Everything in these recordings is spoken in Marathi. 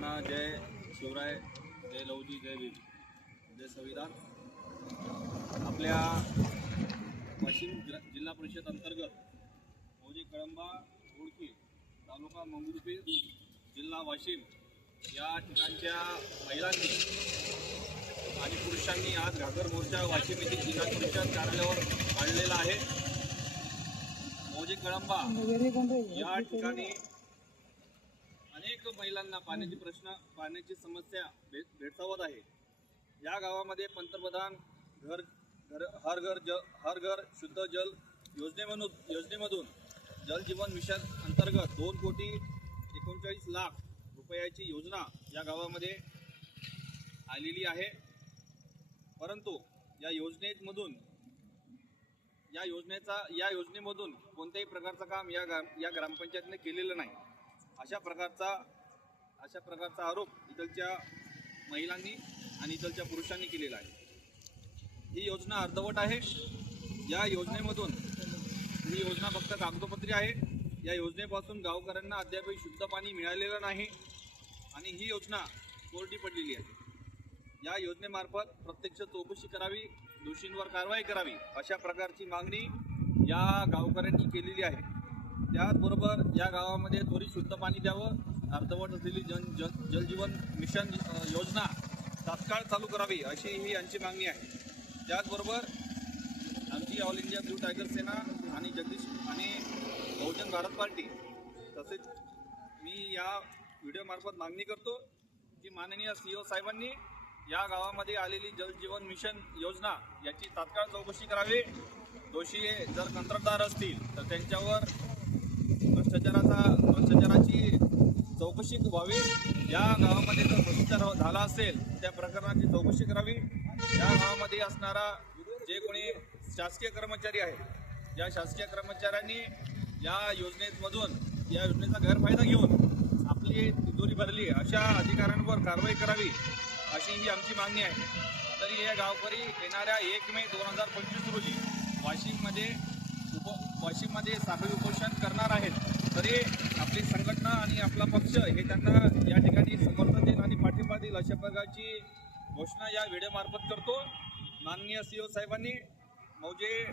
सर्वांना जय शिवराय जय लवजी जय भीम जय संविधान आपल्या वाशिम जिल्हा परिषद अंतर्गत मौजे कळंबा ओळखी तालुका मंगरुळपीर जिल्हा वाशिम या ठिकाणच्या महिलांनी आणि पुरुषांनी आज घागर मोर्चा वाशिम येथील जिल्हा परिषद कार्यालयावर काढलेला आहे. मौजे कळंबा या ठिकाणी अनेक महिलांना पाण्याची प्रश्न पाण्याची समस्या भे भेडसावत आहे. या गावामध्ये पंतप्रधान घर घर हर घर ज हर घर शुद्ध जल योजनेमधून योजनेमधून जल जीवन मिशन अंतर्गत दोन कोटी एकोणचाळीस लाख रुपयाची योजना या गावामध्ये आलेली आहे. परंतु या योजनेमधून या योजनेचा या योजनेमधून कोणत्याही प्रकारचं काम या ग्राम या ग्रामपंचायतीने केलेलं नाही. अशा प्रकारचा अशा प्रकारचा आरोप इथलच्या महिलांनी आणि इथलच्या पुरुषांनी केलेला आहे. ही योजना अर्धवट आहे. या योजनेमधून ही योजना फक्त कागदोपत्री आहे. या योजनेपासून गावकऱ्यांना अद्यापही शुद्ध पाणी मिळालेलं नाही आणि ही योजना कोरडी पडलेली आहे. या योजनेमार्फत प्रत्यक्ष चौकशी करावी दोषींवर कारवाई करावी अशा प्रकारची मागणी या गावकऱ्यांनी केलेली आहे. त्याचबरोबर या गावामध्ये त्वरित शुद्ध पाणी द्यावं. अर्धवट असलेली जन जन जलजीवन मिशन योजना तात्काळ चालू करावी अशी ही यांची मागणी आहे. त्याचबरोबर आमची ऑल इंडिया ब्लू टायगर सेना आणि जगदीश आणि बहुजन भारत पार्टी तसेच मी या व्हिडिओमार्फत मागणी करतो की माननीय सी ओ साहेबांनी या गावामध्ये आलेली जलजीवन मिशन योजना याची तात्काळ चौकशी करावी. दोषी जर कंत्राटदार असतील तर त्यांच्यावर चौकशी व्हावी. या गावामध्ये जर भ्रष्टाचार झाला असेल त्या प्रकरणाची चौकशी करावी. या गावामध्ये असणारा जे कोणी शासकीय कर्मचारी आहेत या शासकीय कर्मचाऱ्यांनी या योजनेमधून या योजनेचा गैरफायदा घेऊन आपली तिजोरी भरली अशा अधिकाऱ्यांवर कारवाई करावी अशी ही आमची मागणी आहे. तरी हे गावकरी येणाऱ्या एक मे दोन हजार पंचवीस रोजी वाशिममध्ये उप वाशिममध्ये साखळी उपोषण करणार आहेत. तरी आपली संघटना आपला पक्ष हे त्यांना या ठिकाणी समर्थन देईल आणि पाठिंबा देईल अशा प्रकारची घोषणा या व्हिडिओमार्फत करतो. माननीय सीओ साहेबांनी मौजे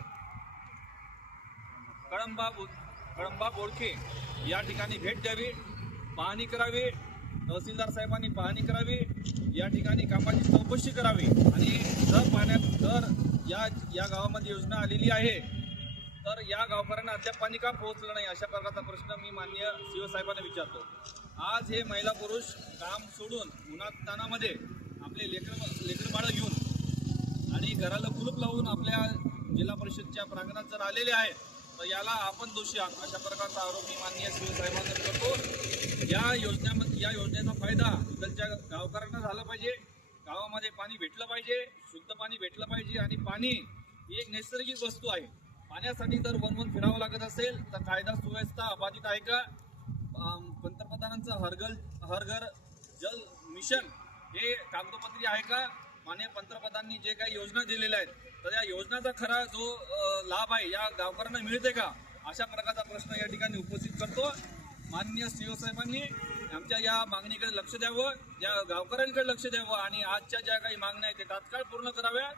कळंबा बो- कळंबा बोडखे या ठिकाणी भेट द्यावी पाहणी करावी तहसीलदार साहेबांनी पाहणी करावी या ठिकाणी कामाची चौकशी करावी आणि जर पाण्यात दर या या गावामध्ये योजना आलेली आहे. तर या गावकऱ्यांना अद्याप पाणी का पोहोचलं नाही अशा प्रकारचा प्रश्न मी माननीय सी साहेबांना विचारतो. आज हे महिला पुरुष काम सोडून उन्हात तानामध्ये आपले लेकर लेकर बाळं घेऊन आणि घराला कुलूप लावून आपल्या जिल्हा परिषदच्या प्रांगणात जर आलेले आहेत तर याला आपण दोषी आहात अशा प्रकारचा आरोप मी माननीय शिव साहेबांना करतो. या योजनेमध्ये या योजनेचा फायदा इकडच्या गावकऱ्यांना झाला पाहिजे. गावामध्ये पाणी भेटलं पाहिजे शुद्ध पाणी भेटलं पाहिजे आणि पाणी ही एक नैसर्गिक वस्तू आहे. पाण्यासाठी जर वन वन फिरावं लागत असेल तर कायदा सुव्यवस्था अबाधित आहे का? पंतप्रधानांचं हरगल हर घर जल मिशन हे कागदोपत्री आहे का? मान्य पंतप्रधानांनी जे काही योजना दिलेल्या आहेत तर या योजनाचा खरा जो लाभ आहे या गावकऱ्यांना मिळते का? अशा प्रकारचा प्रश्न या ठिकाणी उपस्थित करतो. माननीय सीओ साहेबांनी आमच्या या मागणीकडे लक्ष द्यावं या गावकऱ्यांकडे लक्ष द्यावं आणि आजच्या ज्या काही मागण्या आहेत ते तात्काळ पूर्ण कराव्या.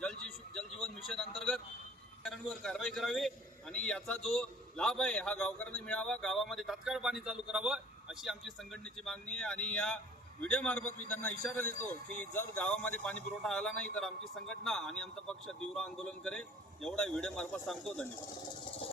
जलजी जलजीवन मिशन अंतर्गत कारवाई करावी आणि याचा जो लाभ आहे हा गावकऱ्यांना मिळावा गावामध्ये तात्काळ पाणी चालू करावं अशी आमची संघटनेची मागणी आहे. आणि या व्हिडिओ मार्फत मी त्यांना इशारा देतो की जर गावामध्ये पाणी पुरवठा आला नाही तर आमची संघटना आणि आमचा पक्ष तीव्र आंदोलन करेल. एवढा व्हिडिओ मार्फत सांगतो. धन्यवाद.